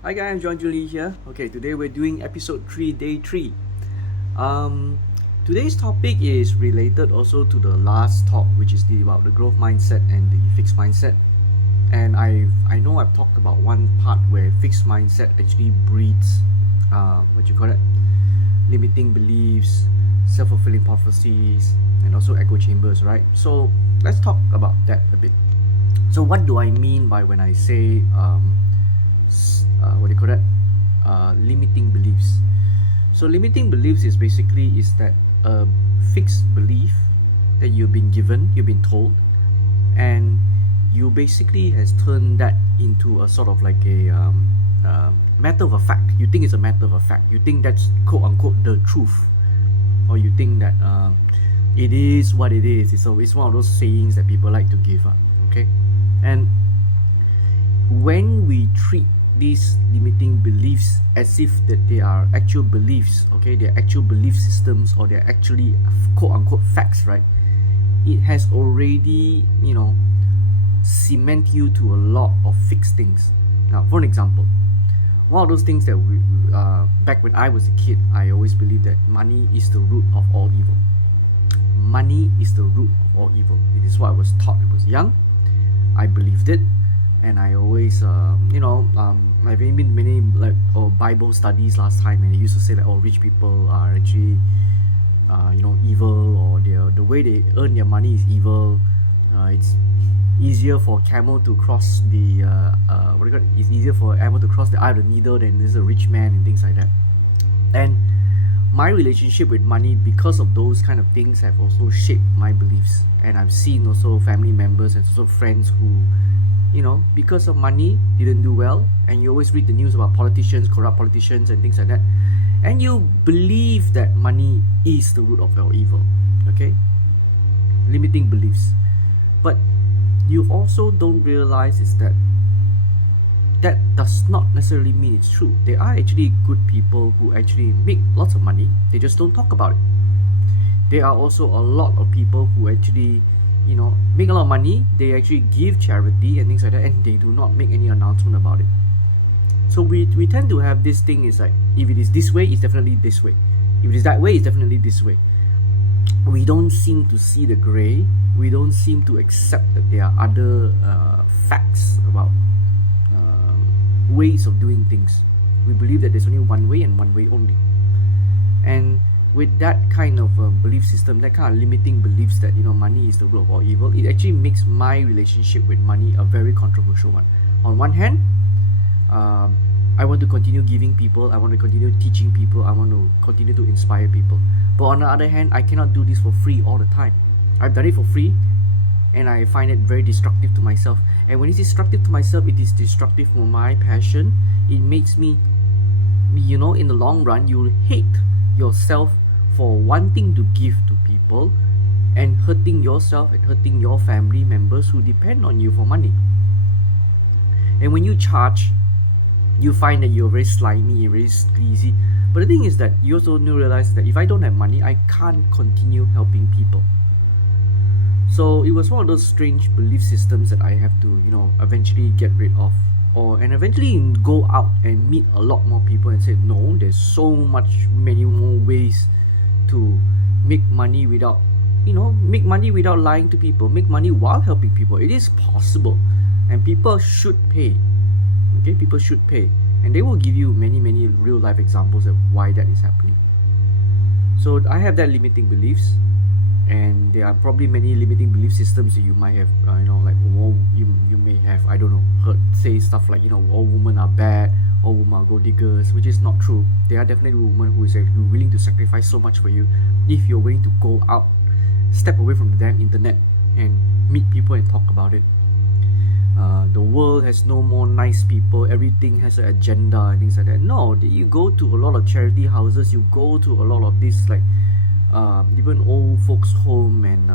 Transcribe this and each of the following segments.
Hi guys, John Julie here. Okay, today we're doing episode 3, day 3. Today's topic is related also to the last talk, which is about the growth mindset and the fixed mindset. And I know I've talked about one part where fixed mindset actually breeds limiting beliefs, self-fulfilling prophecies, and also echo chambers, right? So let's talk about that a bit. So what do I mean by when I say limiting beliefs? So limiting beliefs is that a fixed belief that you've been given, you've been told, and you basically has turned that into a sort of like a matter of a fact. You think it's a matter of a fact. You think that's quote unquote the truth, or you think that it is what it is. It's one of those sayings that people like to give up. Okay, and when we treat these limiting beliefs as if that they are actual beliefs, okay, they're actual belief systems, or they're actually quote unquote facts, right? It has already, cement you to a lot of fixed things. Now, for an example, one of those things that back when I was a kid, I always believed that money is the root of all evil. Money is the root of all evil. It is what I was taught when I was young. I believed it, and I always, I've been many Bible studies last time, and they used to say that rich people are actually, evil, or the way they earn their money is evil. It's easier for camel to cross the it's easier for camel to cross the eye of the needle than this a rich man, and things like that. And my relationship with money, because of those kind of things, have also shaped my beliefs. And I've seen also family members and also friends who, because of money, didn't do well. And you always read the news about politicians, corrupt politicians, and things like that, and you believe that money is the root of all evil. Okay, limiting beliefs. But you also don't realize is that does not necessarily mean it's true. There are actually good people who actually make lots of money. They just don't talk about it. There are also a lot of people who actually, make a lot of money. They actually give charity and things like that, and they do not make any announcement about it. So we tend to have this thing is like, if it is this way, it's definitely this way. If it is that way, it's definitely this way. We don't seem to see the grey. We don't seem to accept that there are other facts about ways of doing things. We believe that there's only one way and one way only. And with that kind of belief system, that kind of limiting beliefs that money is the root of all evil, it actually makes my relationship with money a very controversial one. On one hand, I want to continue giving people, I want to continue teaching people, I want to continue to inspire people. But on the other hand, I cannot do this for free all the time. I've done it for free, and I find it very destructive to myself. And when it's destructive to myself, it is destructive for my passion. It makes me, in the long run, you'll hate yourself for wanting to give to people, and hurting yourself and hurting your family members who depend on you for money. And when you charge, you find that you're very slimy, very sleazy. But the thing is that you also realize that if I don't have money, I can't continue helping people. So it was one of those strange belief systems that I have to, eventually get rid of, and eventually go out and meet a lot more people and say, no, there's so many more ways to make money without, make money without lying to people, make money while helping people. It is possible, and people should pay. Okay, people should pay, and they will give you many real life examples of why that is happening. So I have that limiting beliefs, and there are probably many limiting belief systems that you might have, you may have, I don't know, heard say stuff like, all women are bad, all women are gold diggers, which is not true. There are definitely women who is willing to sacrifice so much for you if you're willing to go out, step away from the damn internet, and meet people and talk about it. The world has no more nice people, everything has an agenda and things like that. No, you go to a lot of charity houses, you go to a lot of this, like even old folks home, and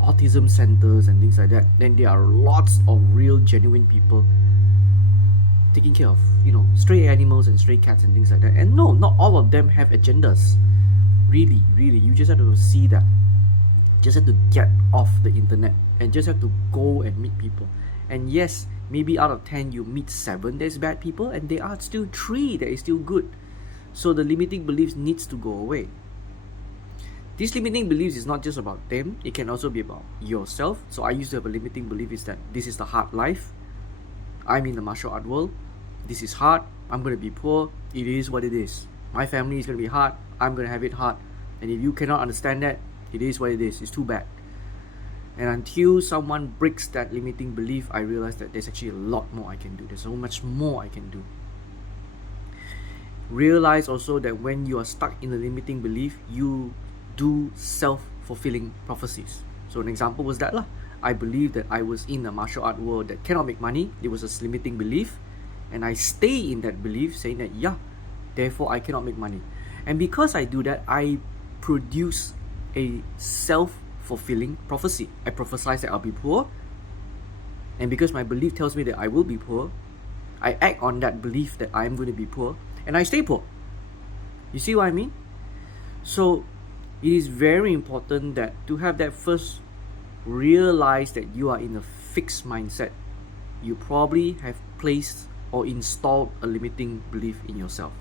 autism centers and things like that. Then there are lots of real genuine people taking care of stray animals and stray cats and things like that. And no, not all of them have agendas. Really, you just have to see that. Just have to get off the internet and just have to go and meet people. And yes, Maybe out of 10 you meet 7 there's bad people, and there are still 3 that is still good. So the limiting beliefs needs to go away. These limiting beliefs is not just about them, it can also be about yourself. So I used to have a limiting belief is that this is the hard life. I'm in the martial art world. This is hard. I'm going to be poor. It is what it is. My family is going to be hard. I'm going to have it hard. And if you cannot understand that, it is what it is. It's too bad. And until someone breaks that limiting belief, I realize that there's actually a lot more I can do. There's so much more I can do. Realize also that when you are stuck in a limiting belief, you do self-fulfilling prophecies. So an example was that I believed that I was in a martial art world that cannot make money. It was a limiting belief, and I stay in that belief, saying that therefore I cannot make money. And because I do that, I produce a self-fulfilling prophecy. I prophesize that I'll be poor, and because my belief tells me that I will be poor, I act on that belief that I'm going to be poor, and I stay poor. You see what I mean? So it is very important that to have that first realize that you are in a fixed mindset. You probably have placed or installed a limiting belief in yourself.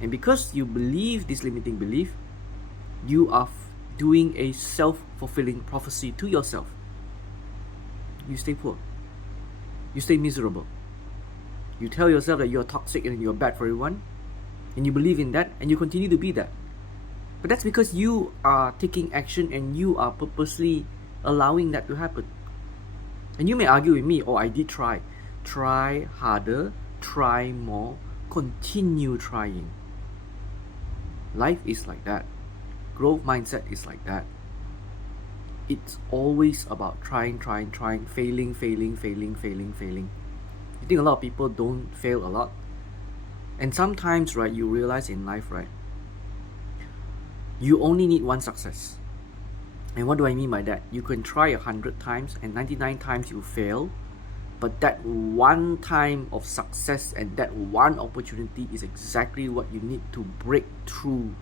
And because you believe this limiting belief, you are doing a self-fulfilling prophecy to yourself. You stay poor. You stay miserable. You tell yourself that you're toxic and you're bad for everyone, and you believe in that, and you continue to be that. But that's because you are taking action and you are purposely allowing that to happen. And you may argue with me, I did try. Try harder, try more, continue trying. Life is like that. Growth mindset is like that. It's always about trying, failing. You think a lot of people don't fail a lot? And sometimes, you realize in life, you only need one success. And what do I mean by that? You can try 100 times and 99 times you fail, but that one time of success and that one opportunity is exactly what you need to break through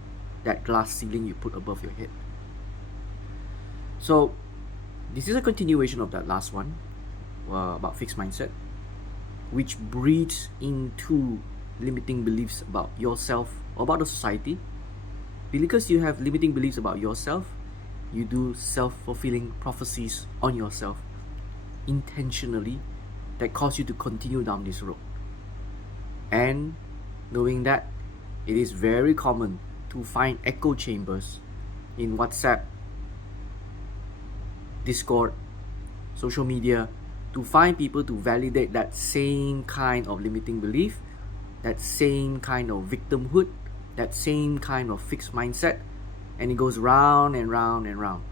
that glass ceiling you put above your head. So this is a continuation of that last one about fixed mindset, which breeds into limiting beliefs about yourself or about the society. Because you have limiting beliefs about yourself, you do self-fulfilling prophecies on yourself intentionally that cause you to continue down this road. And knowing that, it is very common to find echo chambers in WhatsApp, Discord, social media, to find people to validate that same kind of limiting belief, that same kind of victimhood, that same kind of fixed mindset, and it goes round and round and round.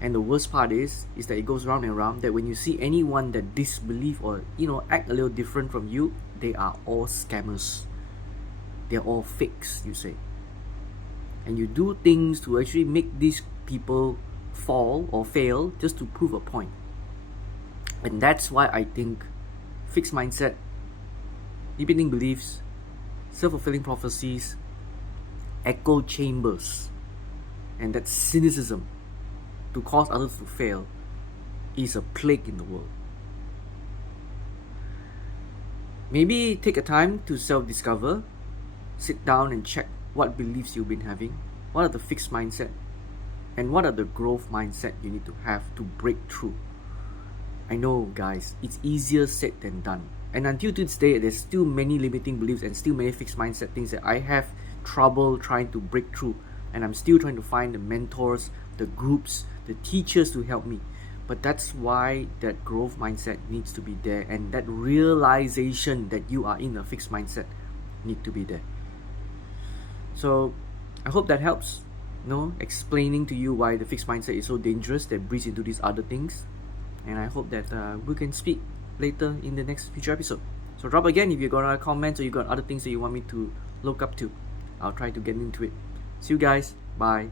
And the worst part is that it goes round and round, that when you see anyone that disbelieve or act a little different from you, they are all scammers. They're all fakes, you say. And you do things to actually make these people fall or fail just to prove a point. And that's why I think fixed mindset, limiting beliefs, self-fulfilling prophecies, echo chambers, and that cynicism to cause others to fail is a plague in the world. Maybe take a time to self-discover, sit down and check what beliefs you've been having, what are the fixed mindset, and what are the growth mindset you need to have to break through. I know, guys, it's easier said than done. And until this day, there's still many limiting beliefs and still many fixed mindset things that I have trouble trying to break through. And I'm still trying to find the mentors, the groups, the teachers to help me. But that's why that growth mindset needs to be there, and that realization that you are in a fixed mindset need to be there. So I hope that helps, explaining to you why the fixed mindset is so dangerous that breeds into these other things. And I hope that we can speak later in the next future episode. So drop again if you got other comments or you got other things that you want me to look up to. I'll try to get into it. See you guys. Bye.